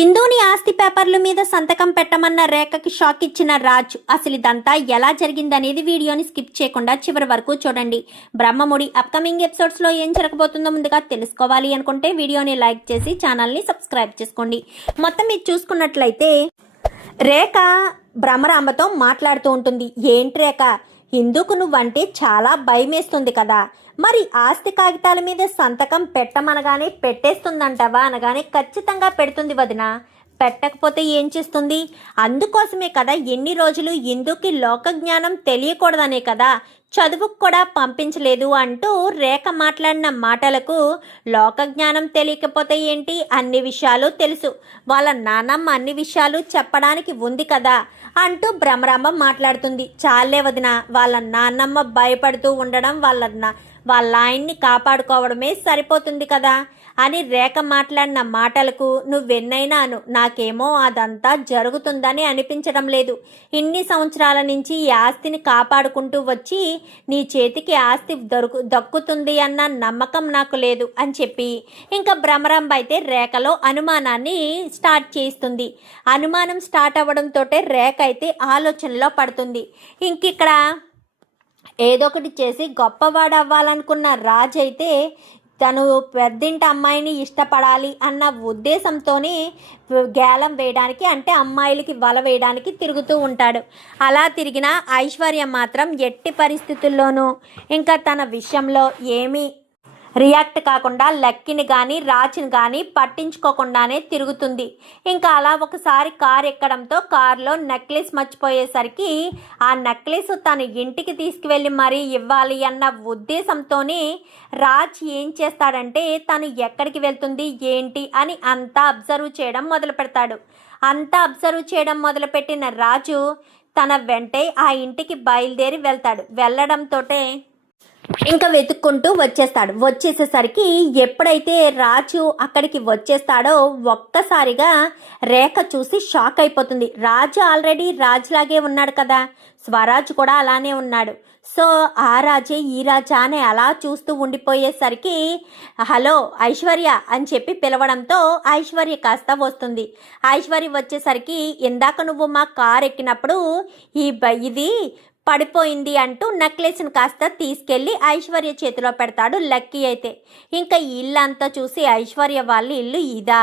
ఇందూని ఆస్తి పేపర్ల మీద సంతకం పెట్టమన్న రేఖకి షాక్ ఇచ్చిన రాజ్. అసలు ఇదంతా ఎలా జరిగిందనేది వీడియోని స్కిప్ చేయకుండా చివరి వరకు చూడండి. బ్రహ్మముడి అప్కమింగ్ ఎపిసోడ్స్లో ఏం జరగబోతుందో ముందుగా తెలుసుకోవాలి అనుకుంటే వీడియోని లైక్ చేసి ఛానల్ని సబ్స్క్రైబ్ చేసుకోండి. మొత్తం మీరు చూసుకున్నట్లయితే రేఖ బ్రహ్మరాంబతో మాట్లాడుతూ ఉంటుంది. ఏంటి రేఖ, హిందూకు నువ్వంటే చాలా భయమేస్తుంది కదా, మరి ఆస్తి కాగితాల మీద సంతకం పెట్టమనగానే పెట్టేస్తుందంటావా అనగానే ఖచ్చితంగా పెడుతుంది వదిన, పెట్టకపోతే ఏం చేస్తుంది? అందుకోసమే కదా ఎన్ని రోజులు ఇందుకి లోక జ్ఞానం తెలియకూడదనే కదా చదువుకు కూడా పంపించలేదు అంటూ రేఖ మాట్లాడిన మాటలకు లోక జ్ఞానం తెలియకపోతే ఏంటి, అన్ని విషయాలు తెలుసు, వాళ్ళ నాన్నమ్మ అన్ని విషయాలు చెప్పడానికి ఉంది కదా అంటూ భ్రమరాంబ మాట్లాడుతుంది. చాలే వదిన, వాళ్ళ నాన్నమ్మ భయపడుతూ ఉండడం వాళ్ళ ఆయన్ని కాపాడుకోవడమే సరిపోతుంది కదా అని రేఖ మాట్లాడిన మాటలకు నువ్వెన్నైనాను, నాకేమో అదంతా జరుగుతుందని అనిపించడం లేదు. ఇన్ని సంవత్సరాల నుంచి ఈ ఆస్తిని కాపాడుకుంటూ వచ్చి నీ చేతికి ఆస్తి దక్కుతుంది అన్న నమ్మకం నాకు లేదు అని చెప్పి ఇంకా భ్రమరాంబ అయితే రేఖలో అనుమానాన్ని స్టార్ట్ చేస్తుంది. అనుమానం స్టార్ట్ అవ్వడంతో రేఖ అయితే ఆలోచనలో పడుతుంది. ఇంకిక్కడ ఏదో ఒకటి చేసి గొప్పవాడు అవ్వాలనుకున్న రాజ్ అయితే తను పెద్దింటి అమ్మాయిని ఇష్టపడాలి అన్న ఉద్దేశంతోనే గేలం వేయడానికి, అంటే అమ్మాయిలకి వల వేయడానికి తిరుగుతూ ఉంటాడు. అలా తిరిగిన ఐశ్వర్య మాత్రం ఎట్టి పరిస్థితుల్లోనూ ఇంకా తన విషయంలో ఏమీ రియాక్ట్ కాకుండా లక్కీని కానీ రాజ్ని కానీ పట్టించుకోకుండానే తిరుగుతుంది. ఇంకా అలా ఒకసారి కార్ ఎక్కడంతో కారులో నెక్లెస్ మర్చిపోయేసరికి ఆ నెక్లెస్ తన ఇంటికి తీసుకువెళ్ళి మరీ ఇవ్వాలి అన్న ఉద్దేశంతోనే రాజ్ ఏం చేస్తాడంటే తను ఎక్కడికి వెళ్తుంది ఏంటి అని అంతా అబ్జర్వ్ చేయడం మొదలు పెడతాడు. అంతా అబ్జర్వ్ చేయడం మొదలుపెట్టిన రాజు తన వెంటే ఆ ఇంటికి బయలుదేరి వెళ్తాడు. వెళ్ళడంతో ఇంకా వెతుక్కుంటూ వచ్చేసేసరికి ఎప్పుడైతే రాజు అక్కడికి వచ్చేస్తాడో ఒక్కసారిగా రేఖ చూసి షాక్ అయిపోతుంది. రాజు ఆల్రెడీ రాజులాగే ఉన్నాడు కదా, స్వరాజ్ కూడా అలానే ఉన్నాడు. సో ఆ రాజే ఈ రాజా అని అలా చూస్తూ ఉండిపోయేసరికి హలో ఐశ్వర్య అని చెప్పి పిలవడంతో ఐశ్వర్య కాస్త వస్తుంది. ఐశ్వర్య వచ్చేసరికి ఇందాక నువ్వు మా కార్ ఎక్కినప్పుడు ఇది పడిపోయింది అంటూ నెక్లెస్ని కాస్త తీసుకెళ్ళి ఐశ్వర్య చేతిలో పెడతాడు లక్కీ. అయితే ఇంకా ఇల్లంతా చూసి ఐశ్వర్య వాళ్ళ ఇల్లు ఇదా,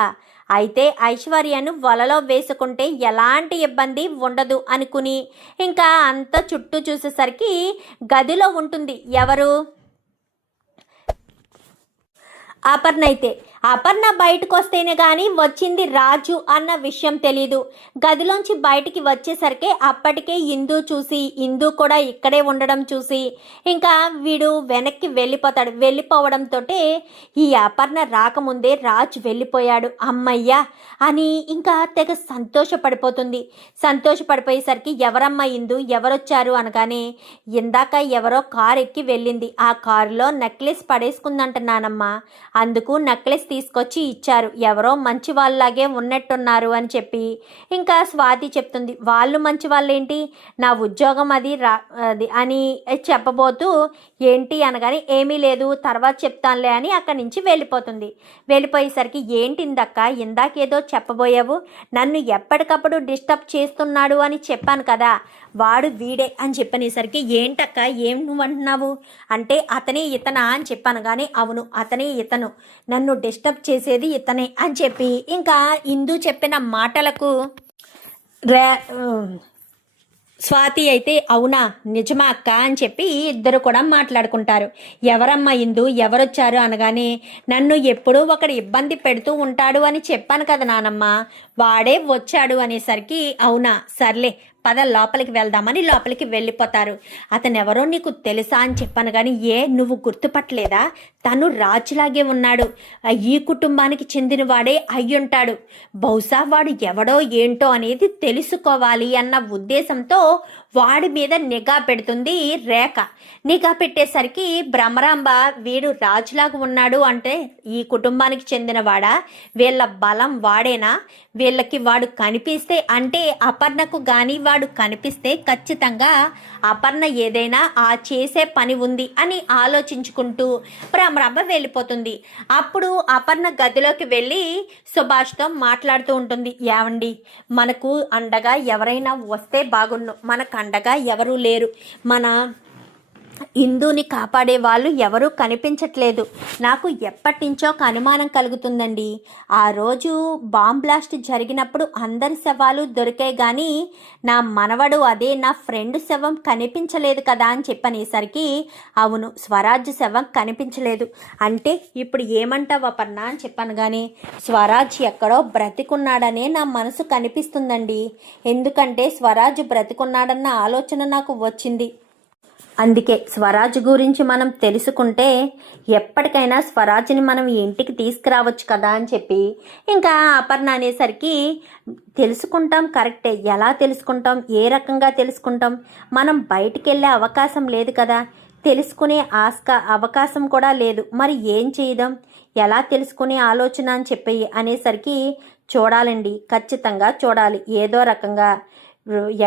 అయితే ఐశ్వర్యను వలలో వేసుకుంటే ఎలాంటి ఇబ్బంది ఉండదు అనుకుని ఇంకా అంతా చుట్టూ చూసేసరికి గదిలో ఉంటుంది ఎవరు, అపర్ణ. అయితే అపర్ణ బయటకు వస్తేనే కానీ వచ్చింది రాజు అన్న విషయం తెలీదు. గదిలోంచి బయటికి వచ్చేసరికి అప్పటికే ఇందు కూడా ఇక్కడే ఉండడం చూసి ఇంకా వీడు వెనక్కి వెళ్ళిపోవడంతో ఈ అపర్ణ రాకముందే రాజు వెళ్ళిపోయాడు అమ్మయ్యా అని ఇంకా తెగ సంతోషపడిపోయేసరికి ఎవరమ్మా ఇందు, ఎవరొచ్చారు అనగానే ఇందాక ఎవరో కారు ఎక్కి వెళ్ళింది, ఆ కారులో నెక్లెస్ పడేసుకుందంటున్నానమ్మా, అందుకు నెక్లెస్ తీసుకొచ్చి ఇచ్చారు, ఎవరో మంచి వాళ్ళలాగే ఉన్నట్టున్నారు అని చెప్పి ఇంకా స్వాతి చెప్తుంది. వాళ్ళు మంచి వాళ్ళేంటి, నా ఉద్యోగం అది అని చెప్పబోతూ ఏంటి అనగానే ఏమీ లేదు తర్వాత చెప్తానులే అని అక్కడి నుంచి వెళ్ళిపోతుంది. వెళ్ళిపోయేసరికి ఏంటి ఇందాకేదో చెప్పబోయావు, నన్ను ఎప్పటికప్పుడు డిస్టర్బ్ చేస్తున్నాడు అని చెప్పాను కదా, వాడు వీడే అని చెప్పనేసరికి ఏంటక్క ఏం నువ్వు అంటున్నావు అంటే అతనే ఇతనా అని చెప్పాను. కానీ అవును అతనే ఇతను, నన్ను డిస్టర్బ్ చేసేది ఇతనే అని చెప్పి ఇంకా ఇందు చెప్పిన మాటలకు స్వాతి అయితే అవునా నిజమా అక్క అని చెప్పి ఇద్దరు కూడా మాట్లాడుకుంటారు. ఎవరమ్మా ఇందు, ఎవరొచ్చారు అనగానే నన్ను ఎప్పుడూ ఒకడు ఇబ్బంది పెడుతూ ఉంటాడు అని చెప్పాను కదా నానమ్మ, వాడే వచ్చాడు అనేసరికి అవునా సర్లే పద లోపలికి వెళ్దామని లోపలికి వెళ్ళిపోతారు. అతను ఎవరో నీకు తెలుసా అని చెప్పాను. కానీ నువ్వు గుర్తుపట్టలేదా, తను రాజులాగే ఉన్నాడు, ఈ కుటుంబానికి చెందినవాడే అయ్యుంటాడు, బహుశా వాడు ఎవడో ఏంటో అనేది తెలుసుకోవాలి అన్న ఉద్దేశంతో వాడి మీద నిఘా పెడుతుంది రేఖ. నిఘా పెట్టేసరికి భ్రమరాంబ వీడు రాజులాగా ఉన్నాడు అంటే ఈ కుటుంబానికి చెందినవాడా, వీళ్ళ బలం వాడేనా, వీళ్ళకి వాడు కనిపిస్తే అంటే అపర్ణకు కానీ వాడు కనిపిస్తే ఖచ్చితంగా అపర్ణ ఏదైనా ఆ చేసే పని ఉంది అని ఆలోచించుకుంటూ భ్రమరాంబ వెళ్ళిపోతుంది. అప్పుడు అపర్ణ గదిలోకి వెళ్ళి సుభాష్తో మాట్లాడుతూ ఉంటుంది. ఏమండి, మనకు అండగా ఎవరైనా వస్తే బాగుండు, మనకు అండగా ఎవరూ లేరు, మన ఇందుని కాపాడే వాళ్ళు ఎవరూ కనిపించట్లేదు. నాకు ఎప్పటి నుంచో ఒక అనుమానం కలుగుతుందండి. ఆ రోజు బాంబ్ బ్లాస్ట్ జరిగినప్పుడు అందరి శవాలు దొరికాయి, కానీ నా మనవడు, అదే నా ఫ్రెండ్ శవం కనిపించలేదు కదా అని చెప్పనేసరికి, అవును, స్వరాజ్ శవం కనిపించలేదు అంటే ఇప్పుడు ఏమంటావు అపర్ణ అని చెప్పాను. కానీ స్వరాజ్ ఎక్కడో బ్రతికున్నాడనే నా మనసు కనిపిస్తుందండి. ఎందుకంటే స్వరాజ్ బ్రతికున్నాడన్న ఆలోచన నాకు వచ్చింది. అందుకే స్వరాజ్ గురించి మనం తెలుసుకుంటే ఎప్పటికైనా స్వరాజ్ని మనం ఇంటికి తీసుకురావచ్చు కదా అని చెప్పి ఇంకా అపర్ణ అనేసరికి, తెలుసుకుంటాం కరెక్టే, ఎలా తెలుసుకుంటాం, ఏ రకంగా తెలుసుకుంటాం, మనం బయటికి వెళ్ళే అవకాశం లేదు కదా, తెలుసుకునే అవకాశం కూడా లేదు, మరి ఏం చేయదాం, ఎలా తెలుసుకునే ఆలోచన అని చెప్పి అనేసరికి, చూడాలండి, ఖచ్చితంగా చూడాలి, ఏదో రకంగా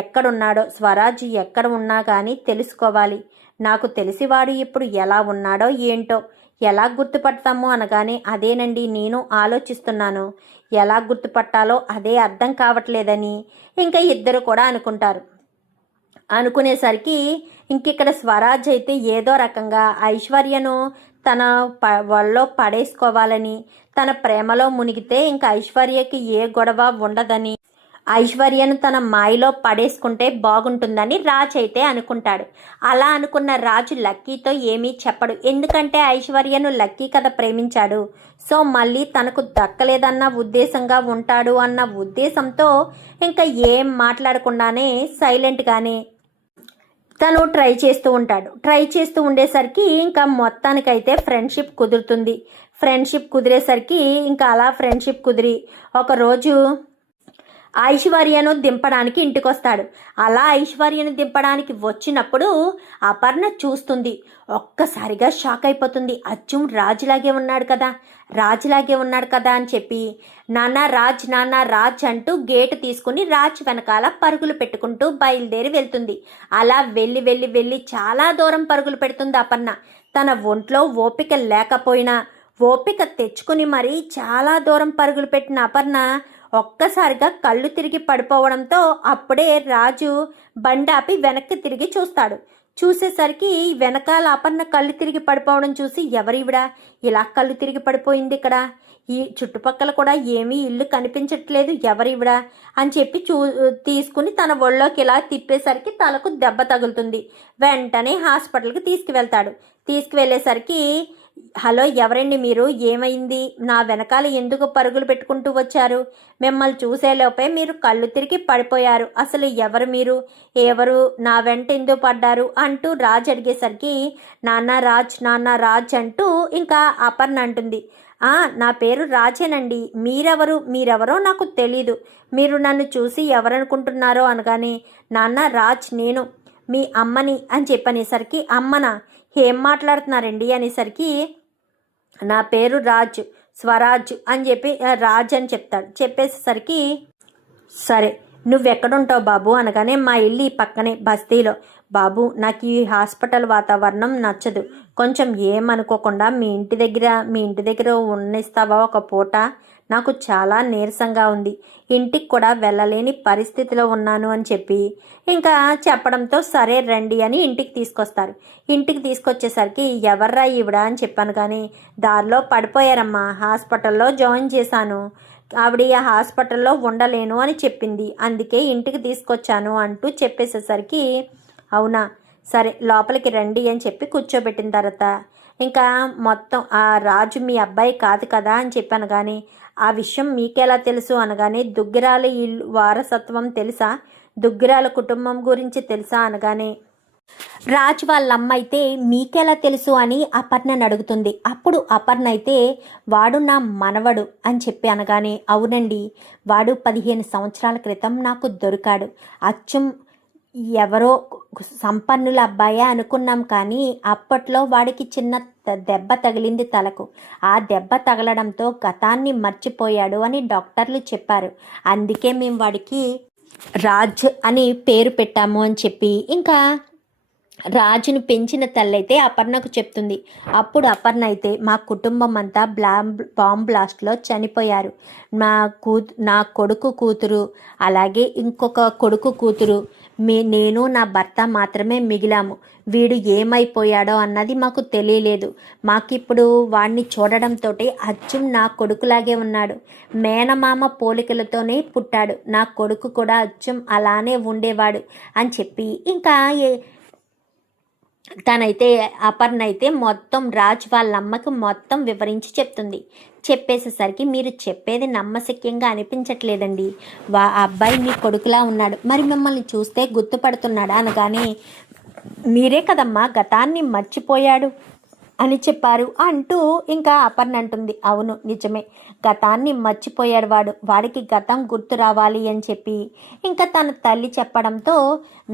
ఎక్కడున్నాడో స్వరాజ్ ఎక్కడ ఉన్నా కానీ తెలుసుకోవాలి. నాకు తెలిసివాడు ఇప్పుడు ఎలా ఉన్నాడో ఏంటో, ఎలా గుర్తుపడతాము అనగానే, అదేనండి నేను ఆలోచిస్తున్నాను, ఎలా గుర్తుపట్టాలో అదే అర్థం కావట్లేదని ఇంకా ఇద్దరు కూడా అనుకుంటారు. అనుకునేసరికి ఇంకిక్కడ స్వరాజ్ అయితే ఏదో రకంగా ఐశ్వర్యను తన వాళ్ళలో పడేసుకోవాలని, తన ప్రేమలో మునిగితే ఇంకా ఐశ్వర్యకి ఏ గొడవ ఉండదని, ఐశ్వర్యను తన మాయలో పడేసుకుంటే బాగుంటుందని రాజ్ అయితే అనుకుంటాడు. అలా అనుకున్న రాజు లక్కీతో ఏమీ చెప్పడు, ఎందుకంటే ఐశ్వర్యను లక్కీ కదా ప్రేమించాడు. సో మళ్ళీ తనకు దక్కలేదన్న ఉద్దేశంగా ఉంటాడు అన్న ఉద్దేశంతో ఇంకా ఏం మాట్లాడకుండానే సైలెంట్గానే తను ట్రై చేస్తూ ఉంటాడు. ట్రై చేస్తూ ఉండేసరికి ఇంకా మొత్తానికైతే ఫ్రెండ్షిప్ కుదురుతుంది. ఫ్రెండ్షిప్ కుదిరేసరికి ఇంకా అలా ఫ్రెండ్షిప్ కుదిరి ఒకరోజు ఐశ్వర్యను దింపడానికి ఇంటికొస్తాడు. అలా ఐశ్వర్యను దింపడానికి వచ్చినప్పుడు అపర్ణ చూస్తుంది. ఒక్కసారిగా షాక్ అయిపోతుంది. అచ్చం రాజులాగే ఉన్నాడు కదా, రాజులాగే ఉన్నాడు కదా అని చెప్పి, నాన్న రాజ్ అంటూ గేటు తీసుకుని రాజ్ వెనకాల పరుగులు పెట్టుకుంటూ బయలుదేరి వెళ్తుంది. అలా వెళ్ళి వెళ్ళి వెళ్ళి చాలా దూరం పరుగులు పెడుతుంది అపర్ణ. తన ఒంట్లో ఓపిక లేకపోయినా ఓపిక తెచ్చుకుని మరీ చాలా దూరం పరుగులు పెట్టిన అపర్ణ ఒక్కసారిగా కళ్ళు తిరిగి పడిపోవడంతో అప్పుడే రాజు బండాపి వెనక్కి తిరిగి చూస్తాడు. చూసేసరికి వెనకాల అపర్ణ కళ్ళు తిరిగి పడిపోవడం చూసి, ఎవరివిడా ఇలా కళ్ళు తిరిగి పడిపోయింది, ఇక్కడ ఈ చుట్టుపక్కల కూడా ఏమీ ఇల్లు కనిపించట్లేదు, ఎవరివిడా అని చెప్పి తీసుకుని తన ఒళ్ళోకి ఇలా తిప్పేసరికి తలకు దెబ్బ తగులుతుంది. వెంటనే హాస్పిటల్కి తీసుకువెళ్తాడు. తీసుకువెళ్ళేసరికి, హలో ఎవరండి మీరు, ఏమైంది, నా వెనకాల ఎందుకు పరుగులు పెట్టుకుంటూ వచ్చారు, మిమ్మల్ని చూసేలోపే మీరు కళ్ళు తిరిగి పడిపోయారు, అసలు ఎవరు మీరు, ఎవరు నా వెంట ఎందుకు పడ్డారు అంటూ రాజ్ అడిగేసరికి, నాన్న రాజ్ అంటూ ఇంకా అపర్ణ అంటుంది, నా పేరు రాజేనండి, మీరెవరో నాకు తెలీదు, మీరు నన్ను చూసి ఎవరనుకుంటున్నారో అనగానే, నాన్న రాజ్ నేను మీ అమ్మని అని చెప్పనేసరికి, అమ్మనా, ఏం మాట్లాడుతున్నారండి అనేసరికి, నా పేరు రాజ్, స్వరాజ్ అని చెప్పి రాజ్ అని చెప్తాడు. చెప్పేసరికి, సరే నువ్వెక్కడుంటావు బాబు అనగానే, మా ఇల్లు ఈ పక్కనే బస్తీలో, బాబు నాకు ఈ హాస్పిటల్ వాతావరణం నచ్చదు, కొంచెం ఏమనుకోకుండా మీ ఇంటి దగ్గర ఉన్నిస్తావా ఒక పూట, నాకు చాలా నీరసంగా ఉంది, ఇంటికి కూడా వెళ్ళలేని పరిస్థితిలో ఉన్నాను అని చెప్పి ఇంకా చెప్పడంతో, సరే రండి అని ఇంటికి తీసుకొస్తారు. ఇంటికి తీసుకొచ్చేసరికి, ఎవర్రా ఈవిడ అని చెప్పాను. కానీ దారిలో పడిపోయారమ్మా, హాస్పిటల్లో జాయిన్ చేశాను, ఆవిడ హాస్పిటల్లో ఉండలేను అని చెప్పింది, అందుకే ఇంటికి తీసుకొచ్చాను అంటూ చెప్పేసేసరికి, అవునా సరే లోపలికి రండి అని చెప్పి కూర్చోబెట్టిన తర్వాత ఇంకా మొత్తం, ఆ రాజు మీ అబ్బాయి కాదు కదా అని చెప్పాను. కానీ ఆ విషయం మీకెలా తెలుసు అనగానే, దుగ్గిరాల ఇల్లు వారసత్వం తెలుసా, దుగ్గిరాల కుటుంబం గురించి తెలుసా అనగానే, రాజ్ వాళ్ళమ్మ అయితే మీకెలా తెలుసు అని అపర్ణని అడుగుతుంది. అప్పుడు అపర్ణ అయితే, వాడు నా మనవడు అని చెప్పి అనగానే, అవునండి, వాడు 15 సంవత్సరాల క్రితం నాకు దొరికాడు, అచ్చం ఎవరో సంపన్నుల అబ్బాయే అనుకున్నాం, కానీ అప్పట్లో వాడికి చిన్న దెబ్బ తగిలింది తలకు, ఆ దెబ్బ తగలడంతో గతాన్ని మర్చిపోయాడు అని డాక్టర్లు చెప్పారు, అందుకే మేము వాడికి రాజ్ అని పేరు పెట్టాము అని చెప్పి ఇంకా రాజును పెంచిన తల్లైతే అపర్ణకు చెప్తుంది. అప్పుడు అపర్ణ అయితే మా కుటుంబం అంతా బాంబ్ బ్లాస్ట్లో చనిపోయారు. నా కొడుకు కూతురు అలాగే ఇంకొక కొడుకు కూతురు నేను నా భర్త మాత్రమే మిగిలాము. వీడు ఏమైపోయాడో అన్నది మాకు తెలియలేదు. మాకిప్పుడు వాడిని చూడడంతో అచ్చం నా కొడుకులాగే ఉన్నాడు. మేనమామ పోలికలతోనే పుట్టాడు. నా కొడుకు కూడా అచ్చం అలానే ఉండేవాడు అని చెప్పి ఇంకా తనైతే అపర్ణ అయితే మొత్తం రాజ్ వాళ్ళమ్మకి మొత్తం వివరించి చెప్తుంది. చెప్పేసేసరికి మీరు చెప్పేది నమ్మశక్యంగా అనిపించట్లేదండి. ఆ అబ్బాయి మీ కొడుకులా ఉన్నాడు, మరి మిమ్మల్ని చూస్తే గుర్తుపడుతున్నాడా అనగానే మీరే కదమ్మా గతాన్ని మర్చిపోయాడు అని చెప్పారు అంటూ ఇంకా అపర్ణ అంటుంది. అవును నిజమే, గతాన్ని మర్చిపోయాడు వాడికి గతం గుర్తు రావాలి అని చెప్పి ఇంకా తన తల్లి చెప్పడంతో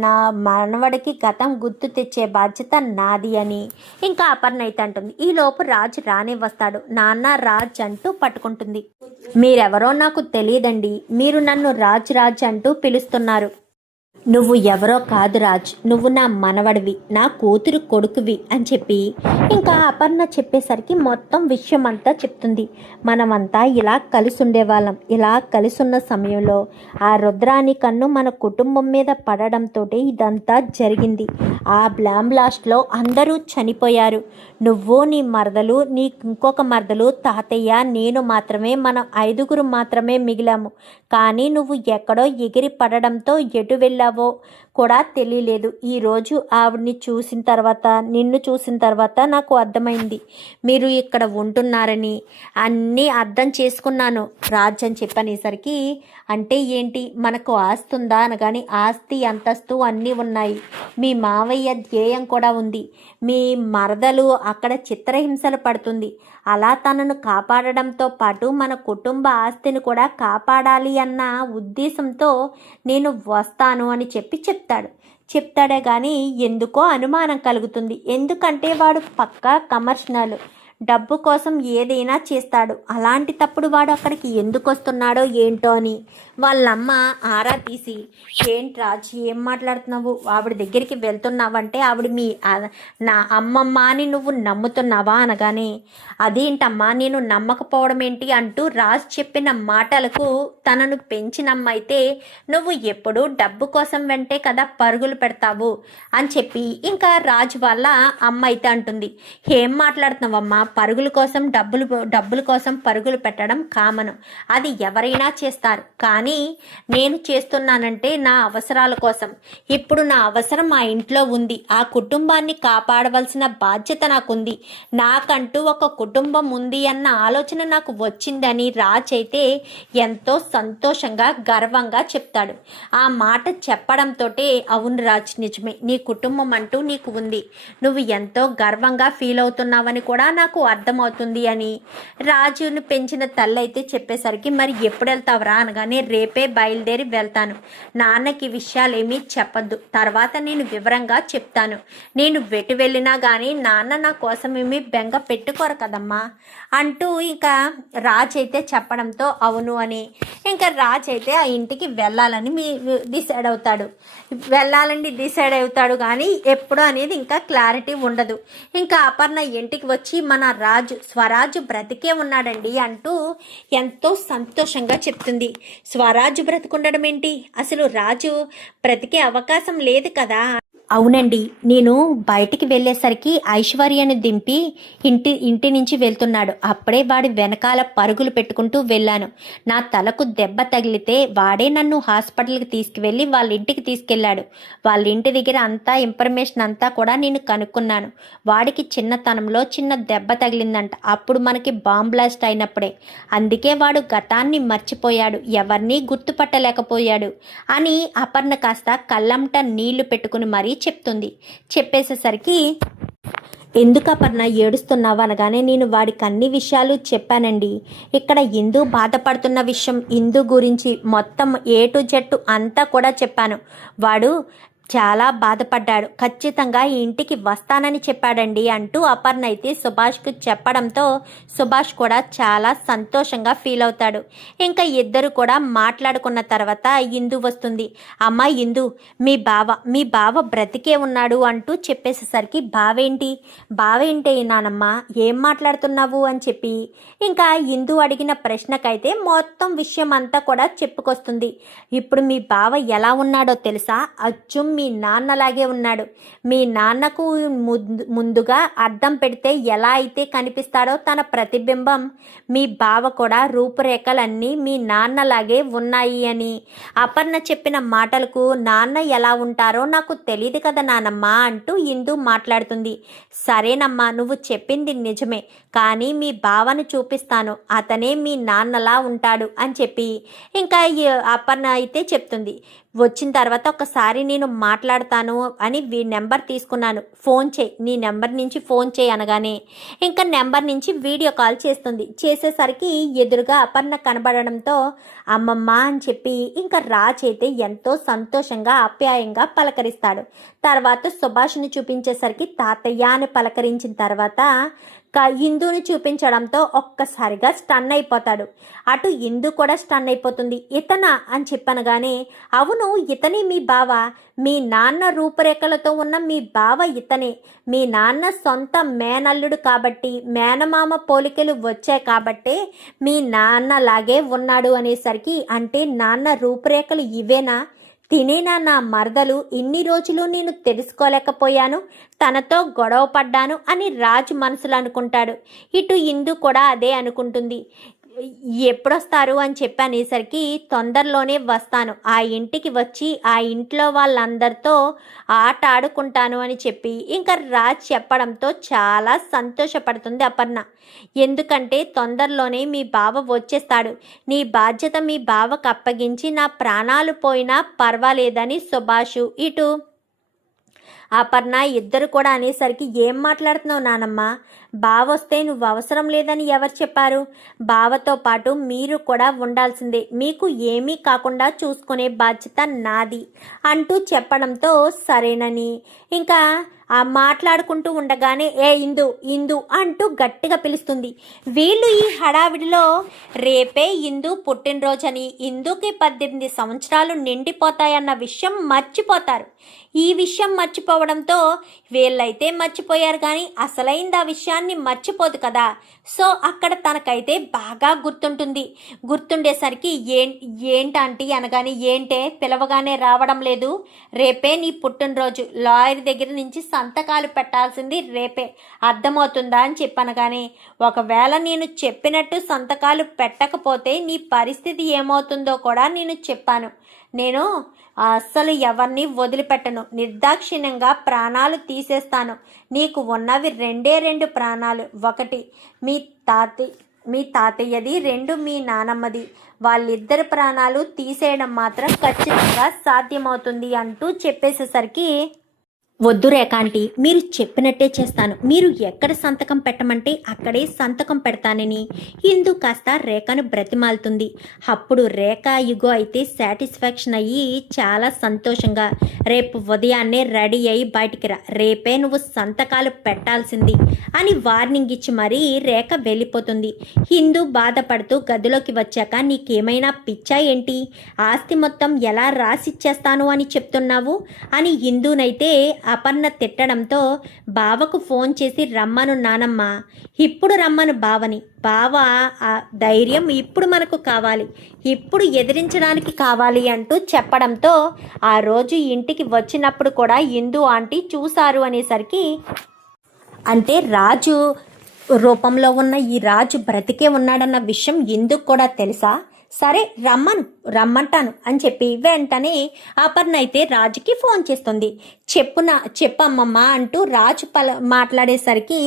నా మనవడికి గతం గుర్తు తెచ్చే బాధ్యత నాది అని ఇంకా అపర్ణ అయితే అంటుంది. ఈలోపు రాజు రానే వస్తాడు. నాన్న రాజ్ అంటూ పట్టుకుంటుంది. మీరెవరో నాకు తెలియదండి, మీరు నన్ను రాజ్ అంటూ పిలుస్తున్నారు. నువ్వు ఎవరో కాదు రాజ్, నువ్వు నా మనవడివి, నా కూతురు కొడుకువి అని చెప్పి ఇంకా అపర్ణ చెప్పేసరికి మొత్తం విషయం అంతా చెప్తుంది. మనమంతా ఇలా కలిసి ఉండేవాళ్ళం. ఇలా కలిసి ఉన్న సమయంలో ఆ రుద్రాని కన్ను మన కుటుంబం మీద పడడంతో ఇదంతా జరిగింది. ఆ బ్లాస్ట్లో అందరూ చనిపోయారు. నువ్వు, నీ మరదలు, నీ ఇంకొక మరదలు, తాతయ్య, నేను మాత్రమే, మనం 5గురు మాత్రమే మిగిలాము. కానీ నువ్వు ఎక్కడో ఎగిరి పడడంతో ఎటు వెళ్ళావో కూడా తెలియలేదు. ఈరోజు ఆవిడ్ని చూసిన తర్వాత, నిన్ను చూసిన తర్వాత నాకు అర్థమైంది మీరు ఇక్కడ ఉంటున్నారని. అన్నీ అర్థం చేసుకున్నాను రాజ్ అని చెప్పనేసరికి అంటే ఏంటి, మనకు ఆస్తి ఉందా అనగాని ఆస్తి అంతస్తు అన్నీ ఉన్నాయి. మీ మావయ్య ధ్యేయం కూడా ఉంది. మీ మరదలు అక్కడ చిత్రహింసలు పడుతుంది. అలా తనను కాపాడడంతో పాటు మన కుటుంబ ఆస్తిని కూడా కాపాడాలి అన్న ఉద్దేశంతో నేను వస్తాను అని చెప్తాడే కానీ ఎందుకో అనుమానం కలుగుతుంది. ఎందుకంటే వాడు పక్కా కమర్షియల్, డబ్బు కోసం ఏదైనా చేస్తాడు. అలాంటి తప్పుడు వాడు అక్కడికి ఎందుకు వస్తున్నాడో ఏంటో అని వాళ్ళమ్మ ఆరా తీసి, ఏంటి రాజ్ ఏం మాట్లాడుతున్నావు, ఆవిడ దగ్గరికి వెళ్తున్నావంటే ఆవిడ నా అమ్మమ్మ అని నువ్వు నమ్ముతున్నావా అనగానే అదేంటమ్మా నేను నమ్మకపోవడం ఏంటి అంటూ రాజ్ చెప్పిన మాటలకు తనను పెంచినమ్మ అయితే నువ్వు ఎప్పుడూ డబ్బు కోసం వెంటే కదా పరుగులు పెడతావు అని చెప్పి ఇంకా రాజ్ వాళ్ళ అమ్మ అయితే అంటుంది. ఏం మాట్లాడుతున్నావమ్మా, పరుగుల కోసం డబ్బుల కోసం పరుగులు పెట్టడం కామను, అది ఎవరైనా చేస్తారు. కానీ నేను చేస్తున్నానంటే నా అవసరాల కోసం. ఇప్పుడు నా అవసరం ఆ ఇంట్లో ఉంది. ఆ కుటుంబాన్ని కాపాడవలసిన బాధ్యత నాకుంది. నాకంటూ ఒక కుటుంబం ఉంది అన్న ఆలోచన నాకు వచ్చిందని రాజ్ అయితే ఎంతో సంతోషంగా గర్వంగా చెప్తాడు. ఆ మాట చెప్పడంతో అవును రాజ్ నిజమే, నీ కుటుంబం అంటూ నీకు ఉంది, నువ్వు ఎంతో గర్వంగా ఫీల్ అవుతున్నావని కూడా నాకు అర్థమవుతుంది అని రాజును పెంచిన తల్లి అయితే చెప్పేసరికి మరి ఎప్పుడు వెళ్తావరా అనగానే రేపే బయలుదేరి వెళ్తాను. నాన్నకి విషయాలు ఏమీ చెప్పద్దు, తర్వాత నేను వివరంగా చెప్తాను. నేను వెటు వెళ్ళినా కానీ నాన్న నా కోసం ఏమీ బెంగ పెట్టుకోరు కదమ్మా అంటూ ఇంకా రాజ్ అయితే చెప్పడంతో అవును అని ఇంకా రాజ్ అయితే ఆ ఇంటికి వెళ్ళాలని డిసైడ్ అవుతాడు కానీ ఎప్పుడు అనేది ఇంకా క్లారిటీ ఉండదు. ఇంకా అపర్ణ ఇంటికి వచ్చి మన స్వరాజు బ్రతికే ఉన్నాడండి అంటూ ఎంతో సంతోషంగా చెప్తుంది. స్వరాజు బ్రతికుండడం ఏంటి, అసలు రాజు బ్రతికే అవకాశం లేదు కదా. అవునండి, నేను బయటికి వెళ్ళేసరికి ఐశ్వర్యను దింపి ఇంటి నుంచి వెళ్తున్నాడు. అప్పుడే వాడి వెనకాల పరుగులు పెట్టుకుంటూ వెళ్ళాను. నా తలకు దెబ్బ తగిలితే వాడే నన్ను హాస్పిటల్కి తీసుకువెళ్ళి వాళ్ళ ఇంటికి తీసుకెళ్ళాడు. వాళ్ళ ఇంటి దగ్గర అంతా ఇన్ఫర్మేషన్ అంతా కూడా నేను కనుక్కున్నాను. వాడికి చిన్నతనంలో చిన్న దెబ్బ తగిలిందంట, అప్పుడు మనకి బాంబ్ బ్లాస్ట్ అయినప్పుడే. అందుకే వాడు గతాన్ని మర్చిపోయాడు, ఎవరినీ గుర్తుపట్టలేకపోయాడు అని అపర్ణ కాస్త కళ్ళంట నీళ్లు పెట్టుకుని మరీ చెప్తుంది. చెప్పేసేసరికి ఎందుకు అపర్ణ ఏడుస్తున్నావు అనగానే నేను వాడికి అన్ని విషయాలు చెప్పానండి. ఇక్కడ ఇందు బాధపడుతున్న విషయం, ఇందు గురించి మొత్తం A to Z అంతా కూడా చెప్పాను. వాడు చాలా బాధపడ్డాడు. ఖచ్చితంగా ఈ ఇంటికి వస్తానని చెప్పాడండి అంటూ అపర్ణ అయితే సుభాష్కు చెప్పడంతో సుభాష్ కూడా చాలా సంతోషంగా ఫీల్ అవుతాడు. ఇంకా ఇద్దరు కూడా మాట్లాడుకున్న తర్వాత ఇందు వస్తుంది. అమ్మ ఇందు, మీ బావ బ్రతికే ఉన్నాడు అంటూ చెప్పేసేసరికి బావేంటి నానమ్మ, ఏం మాట్లాడుతున్నావు అని చెప్పి ఇంకా ఇందు అడిగిన ప్రశ్నకైతే మొత్తం విషయం అంతా కూడా చెప్పుకొస్తుంది. ఇప్పుడు మీ బావ ఎలా ఉన్నాడో తెలుసా? అచ్చం మీ నాన్నలాగే ఉన్నాడు. మీ నాన్నకు ముందుగా అద్దం పెడితే ఎలా అయితే కనిపిస్తాడో తన ప్రతిబింబం, మీ బావ కూడా రూపురేఖలన్నీ మీ నాన్నలాగే ఉన్నాయి అని. అపర్ణ చెప్పిన మాటలకు నాన్న ఎలా ఉంటారో నాకు తెలియదు కదా నానమ్మ అంటూ ఇందు మాట్లాడుతుంది. సరేనమ్మా, నువ్వు చెప్పింది నిజమే, కానీ మీ బావను చూపిస్తాను, అతనే మీ నాన్నలా ఉంటాడు అని చెప్పి ఇంకా అపర్ణ అయితే చెప్తుంది. వచ్చిన తర్వాత ఒకసారి నేను మాట్లాడతాను అని నెంబర్ తీసుకున్నాను, ఫోన్ చేయి, నీ నెంబర్ నుంచి ఫోన్ చేయి అనగానే ఇంకా నెంబర్ నుంచి వీడియో కాల్ చేస్తుంది. చేసేసరికి ఎదురుగా అపర్ణ కనబడడంతో అమ్మమ్మ అని చెప్పి ఇంకా రాజ్ అయితే ఎంతో సంతోషంగా ఆప్యాయంగా పలకరిస్తాడు. తర్వాత సుభాష్ని చూపించేసరికి తాతయ్య అని పలకరించిన తర్వాత ఇందుని చూపించడంతో ఒక్కసారిగా స్టన్ అయిపోతాడు. అటు ఇందు కూడా స్టన్ అయిపోతుంది. ఇతనా అని చెప్పనగానే అవును, ఇతనే మీ బావ, మీ నాన్న రూపురేఖలతో ఉన్న మీ బావ ఇతనే. మీ నాన్న సొంత మేనల్లుడు కాబట్టి, మేనమామ పోలికలు వచ్చాయి కాబట్టే మీ నాన్నలాగే ఉన్నాడు అనేసరికి, అంటే నాన్న రూపురేఖలు ఇవేనా? తినేనా నా మరదలు? ఇన్ని రోజులు నేను తెలుసుకోలేకపోయాను, తనతో గొడవ పడ్డాను అని రాజు మనసులో అనుకుంటాడు. ఇటు ఇందు కూడా అదే అనుకుంటుంది. ఎప్పుడొస్తారు అని చెప్పి అనేసరికి తొందరలోనే వస్తాను, ఆ ఇంటికి వచ్చి ఆ ఇంట్లో వాళ్ళందరితో ఆట ఆడుకుంటాను అని చెప్పి ఇంకా రాజ్ చెప్పడంతో చాలా సంతోషపడుతుంది అపర్ణ. ఎందుకంటే తొందరలోనే మీ బావ వచ్చేస్తాడు, నీ బాధ్యత మీ బావకు అప్పగించి నా ప్రాణాలు పోయినా పర్వాలేదని సుభాషు ఇటు అపర్ణ ఇద్దరు కూడా అనేసరికి ఏం మాట్లాడుతున్నావు నానమ్మ, బావ వస్తే నువ్వు అవసరం లేదని ఎవరు చెప్పారు? బావతో పాటు మీరు కూడా ఉండాల్సిందే, మీకు ఏమీ కాకుండా చూసుకునే బాధ్యత నాది అంటూ చెప్పడంతో సరేనని ఇంకా మాట్లాడుకుంటూ ఉండగానే ఏ ఇందు ఇందు అంటూ గట్టిగా పిలుస్తుంది. వీళ్ళు ఈ హడావిడిలో రేపే ఇందు పుట్టినరోజని, ఇందుకి 18 సంవత్సరాలు నిండిపోతాయన్న విషయం మర్చిపోతారు. ఈ విషయం మర్చిపోవడంతో వీళ్ళైతే మర్చిపోయారు, కానీ అసలైంది ఆ విషయాన్ని మర్చిపోదు కదా. సో అక్కడ తనకైతే బాగా గుర్తుంటుంది. గుర్తుండేసరికి ఏంటంటీ అనగానే, ఏంటే పిలవగానే రావడం లేదు, రేపే నీ పుట్టినరోజు, లాయర్ దగ్గర నుంచి సంతకాలు పెట్టాల్సింది రేపే, అర్థమవుతుందా అని చెప్పనగానే, ఒకవేళ నేను చెప్పినట్టు సంతకాలు పెట్టకపోతే నీ పరిస్థితి ఏమవుతుందో కూడా నేను చెప్పాను. నేను అస్సలు ఎవరిని వదిలిపెట్టను, నిర్దాక్షిణ్యంగా ప్రాణాలు తీసేస్తాను. నీకు ఉన్నవి 2 ప్రాణాలు, ఒకటి మీ తాతయ్యది, 2 మీ నానమ్మది. వాళ్ళిద్దరి ప్రాణాలు తీసేయడం మాత్రం ఖచ్చితంగా సాధ్యమవుతుంది అంటూ చెప్పేసేసరికి, వద్దు రేఖాంటీ, మీరు చెప్పినట్టే చేస్తాను, మీరు ఎక్కడ సంతకం పెట్టమంటే అక్కడే సంతకం పెడతానని ఇందు కాస్త రేఖను బ్రతిమాలుతుంది. అప్పుడు రేఖ ఇగో అయితే సాటిస్ఫాక్షన్ అయ్యి చాలా సంతోషంగా, రేపు ఉదయాన్నే రెడీ అయ్యి బయటికి రా, రేపే నువ్వు సంతకాలు పెట్టాల్సింది అని వార్నింగ్ ఇచ్చి మరీ రేఖ వెళ్ళిపోతుంది. హిందూ బాధపడుతూ గదిలోకి వచ్చాక, నీకేమైనా పిచ్చా ఏంటి, ఆస్తి మొత్తం ఎలా రాసిచ్చేస్తాను అని చెప్తున్నావు అని హిందూనైతే అపర్ణ తిట్టడంతో బావకు ఫోన్ చేసి రమ్మను నానమ్మ, ఇప్పుడు రమ్మను బావని, బావ ధైర్యం ఇప్పుడు మనకు కావాలి, ఇప్పుడు ఎదిరించడానికి కావాలి అంటూ చెప్పడంతో ఆ రోజు ఇంటికి వచ్చినప్పుడు కూడా ఇందు ఆంటీ చూశారు అనేసరికి, అంటే రాజు రూపంలో ఉన్న ఈ రాజు బ్రతికే ఉన్నాడన్న విషయం ఇందుకు కూడా తెలుసా? సరే రమ్మంటాను అని చెప్పి వెంటనే అపర్ణ అయితే రాజుకి ఫోన్ చేస్తుంది. చెప్పమ్మమ్మ అంటూ రాజు మాట్లాడేసరికి,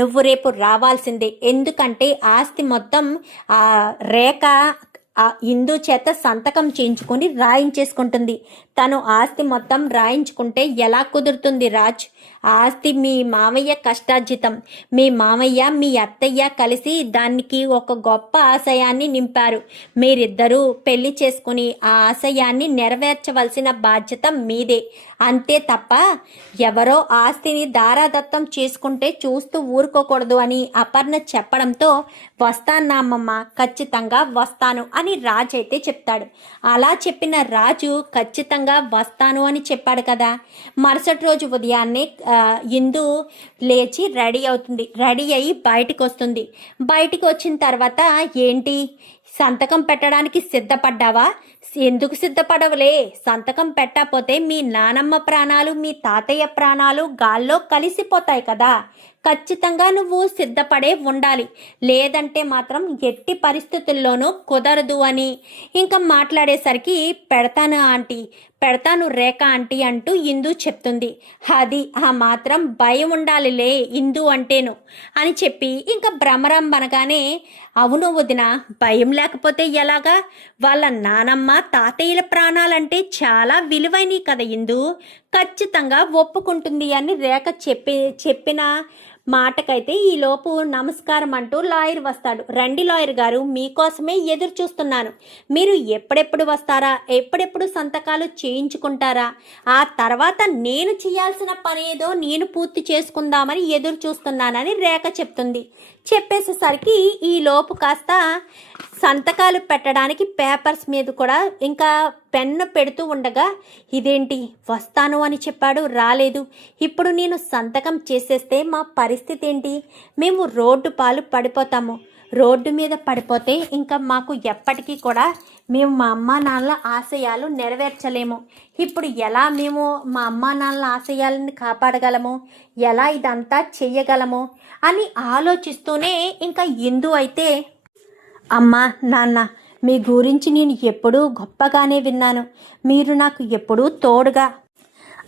నువ్వు రేపు రావాల్సిందే, ఎందుకంటే ఆస్తి మొత్తం రేఖ ఆ ఇందు చేత సంతకం చేయించుకొని రాయించేసుకుంటుంది. తను ఆస్తి మొత్తం రాయించుకుంటే ఎలా కుదురుతుంది రాజ్? ఆస్తి మీ మామయ్య కష్టార్జితం. మీ మామయ్య మీ అత్తయ్య కలిసి దానికి ఒక గొప్ప ఆశయాన్ని నింపారు. మీరిద్దరూ పెళ్లి చేసుకుని ఆ ఆశయాన్ని నెరవేర్చవలసిన బాధ్యత మీదే. అంతే తప్ప ఎవరో ఆస్తిని దారాదత్తం చేసుకుంటే చూస్తూ ఊరుకోకూడదు అని అపర్ణ చెప్పడంతో వస్తానమ్మమ్మ, ఖచ్చితంగా వస్తాను అని రాజు అయితే చెప్తాడు. అలా చెప్పిన రాజు ఖచ్చితంగా వస్తాను అని చెప్పాడు కదా. మరుసటి రోజు ఉదయాన్నే ఇందు లేచి రెడీ అవుతుంది. రెడీ అయ్యి బయటికి వస్తుంది. బయటికి వచ్చిన తర్వాత ఏంటి సంతకం పెట్టడానికి సిద్ధపడ్డావా? ఎందుకు సిద్ధపడవులే? సంతకం పెట్టకపోతే మీ నానమ్మ ప్రాణాలు మీ తాతయ్య ప్రాణాలు గాల్లో కలిసిపోతాయి కదా. ఖచ్చితంగా నువ్వు సిద్ధపడే ఉండాలి. లేదంటే మాత్రం ఎట్టి పరిస్థితుల్లోనూ కుదరదు అని ఇంకా మాట్లాడేసరికి పెడతాను ఆంటీ, పెడతాను రేఖ ఆంటీ అంటూ ఇందు చెప్తుంది. అది ఆ మాత్రం భయం ఉండాలిలే ఇందు అంటేను అని చెప్పి ఇంకా భ్రమరం అనగానే అవును వదిన, భయం లేకపోతే ఎలాగా? వాళ్ళ నానమ్మ తాతయ్యల ప్రాణాలంటే చాలా విలువైనవి కదా ఇందు, ఖచ్చితంగా ఒప్పుకుంటుంది అని రేఖ చెప్పిన మాటకైతే ఈలోపు నమస్కారం అంటూ లాయర్ వస్తాడు. రండి లాయర్ గారు, మీకోసమే ఎదురు చూస్తున్నాను. మీరు ఎప్పుడెప్పుడు వస్తారా? ఎప్పుడెప్పుడు సంతకాలు చేయించుకుంటారా? ఆ తర్వాత నేను చేయాల్సిన పనేదో నేను పూర్తి చేసుకుందామని ఎదురు చూస్తున్నానని రేఖ చెప్తుంది. చెప్పేసేసరికి ఈలోపు కాస్త సంతకాలు పెట్టడానికి పేపర్స్ మీద కూడా ఇంకా పెన్ను పెడుతూ ఉండగా ఇదేంటి వస్తాను అని చెప్పాడు, రాలేదు. ఇప్పుడు నేను సంతకం చేసేస్తే మా పరిస్థితి ఏంటి? మేము రోడ్డు పాలు పడిపోతాము. రోడ్డు మీద పడిపోతే ఇంకా మాకు ఎప్పటికీ కూడా మేము మా అమ్మా నాన్నల ఆశయాలు నెరవేర్చలేము. ఇప్పుడు ఎలా మేము మా అమ్మా నాన్నల ఆశయాలను కాపాడగలము? ఎలా ఇదంతా చెయ్యగలము అని ఆలోచిస్తూనే ఇంకా ఇందు అయితే అమ్మా నాన్న, మీ గురించి నేను ఎప్పుడూ గొప్పగానే విన్నాను. మీరు నాకు ఎప్పుడూ తోడుగా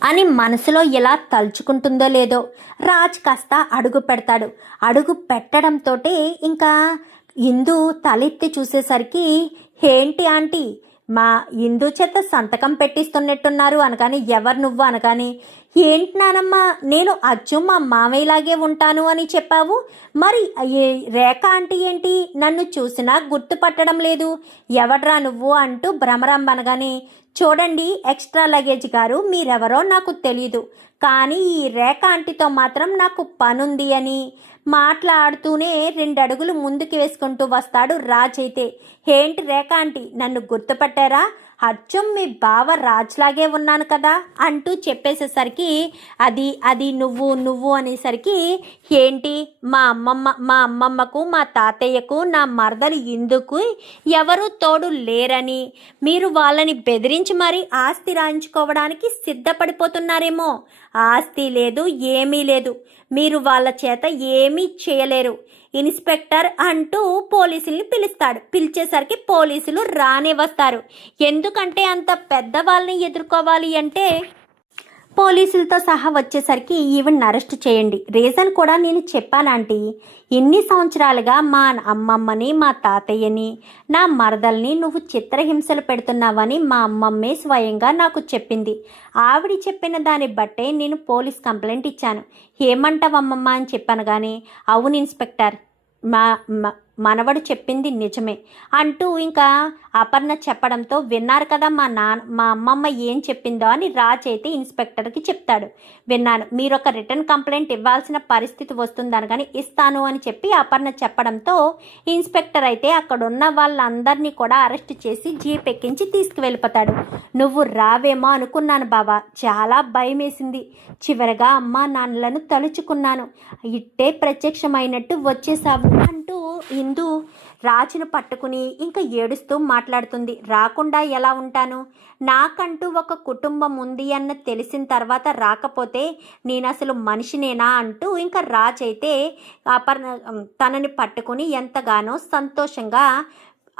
అని మనసులో ఎలా తలుచుకుంటుందో లేదో రాజ్ కాస్త అడుగు పెడతాడు. అడుగు పెట్టడంతో ఇంకా ఇందు తలెత్తి చూసేసరికి ఏంటి ఆంటీ, మా ఇందు చేత సంతకం పెట్టిస్తున్నట్టున్నారు అనగాని ఎవరు నువ్వు అనగాని ఏంటి నానమ్మ, నేను అచ్చు మా మామయ్యలాగే ఉంటాను అని చెప్పావు. మరి రేఖ ఆంటీ ఏంటి నన్ను చూసినా గుర్తుపట్టడం లేదు, ఎవడ్రా నువ్వు అంటూ భ్రమరం అనగాని చూడండి ఎక్స్ట్రా లగేజ్ గారు, మీరెవరో నాకు తెలీదు, కానీ ఈ రేఖ ఆంటీతో మాత్రం నాకు పనుంది అని మాట్లాడుతూనే 2 అడుగులు ముందుకు వేసుకుంటూ వస్తాడు రాజ్ అయితే. ఏంటి రేఖ ఆంటీ, నన్ను గుర్తుపట్టారా? అచ్చం మీ బావ రాజ్లాగే ఉన్నాను కదా అంటూ చెప్పేసేసరికి అది నువ్వు అనేసరికి ఏంటి మా అమ్మమ్మకు మా తాతయ్యకు నా మరదలు ఇందుకు ఎవరు తోడు లేరని మీరు వాళ్ళని బెదిరించి మరీ ఆస్తి రాయించుకోవడానికి సిద్ధపడిపోతున్నారేమో. ఆస్తి లేదు, ఏమీ లేదు, మీరు వాళ్ళ చేత ఏమీ చేయలేరు. ఇన్స్పెక్టర్ అంటూ పోలీసుల్ని పిలుస్తాడు. పిలిచేసరికి పోలీసులు రానే వస్తారు. ఎందుకంటే అంత పెద్దవాళ్ళని ఎదుర్కోవాలి అంటే పోలీసులతో సహా వచ్చేసరికి ఈవెన్ అరెస్ట్ చేయండి. రీజన్ కూడా నేను చెప్పానంటీ, ఇన్ని సంవత్సరాలుగా మా అమ్మమ్మని మా తాతయ్యని నా మరదల్ని నువ్వు చిత్రహింసలు పెడుతున్నావని మా అమ్మమ్మే స్వయంగా నాకు చెప్పింది. ఆవిడ చెప్పిన దాన్ని బట్టే నేను పోలీస్ కంప్లైంట్ ఇచ్చాను. ఏమంటావమ్మమ్మ అని చెప్పాను. కానీ అవును ఇన్స్పెక్టర్, మా మనవడు చెప్పింది నిజమే అంటూ ఇంకా అపర్ణ చెప్పడంతో విన్నారు కదా మా అమ్మమ్మ ఏం చెప్పిందో అని రాజ్ అయితే ఇన్స్పెక్టర్కి చెప్తాడు. విన్నాను, మీరు ఒక రిటర్న్ కంప్లైంట్ ఇవ్వాల్సిన పరిస్థితి వస్తుందని కానీ ఇస్తాను అని చెప్పి అపర్ణ చెప్పడంతో ఇన్స్పెక్టర్ అయితే అక్కడున్న వాళ్ళందరినీ కూడా అరెస్ట్ చేసి జీప్ ఎక్కించి తీసుకువెళ్ళిపోతాడు. నువ్వు రావేమో అనుకున్నాను బావా, చాలా భయం వేసింది. చివరగా అమ్మా నాన్నలను తలుచుకున్నాను, ఇట్టే ప్రత్యక్షమైనట్టు వచ్చేసావు అంటూ ఇందు రాజును పట్టుకుని ఇంకా ఏడుస్తూ మాట్లాడుతుంది. రాకుండా ఎలా ఉంటాను? నాకంటూ ఒక కుటుంబం ఉంది అన్న తెలిసిన తర్వాత రాకపోతే నేను అసలు మనిషినేనా అంటూ ఇంకా రాజు అయితే తనని పట్టుకుని ఎంతగానో సంతోషంగా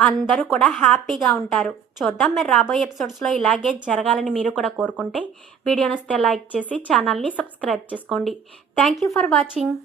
అందరూ కూడా హ్యాపీగా ఉంటారు. చూద్దాం మరి రాబోయే ఎపిసోడ్స్లో ఇలాగే జరగాలని మీరు కూడా కోరుకుంటే వీడియోని వస్తే లైక్ చేసి ఛానల్ని సబ్స్క్రైబ్ చేసుకోండి. Thank you for watching.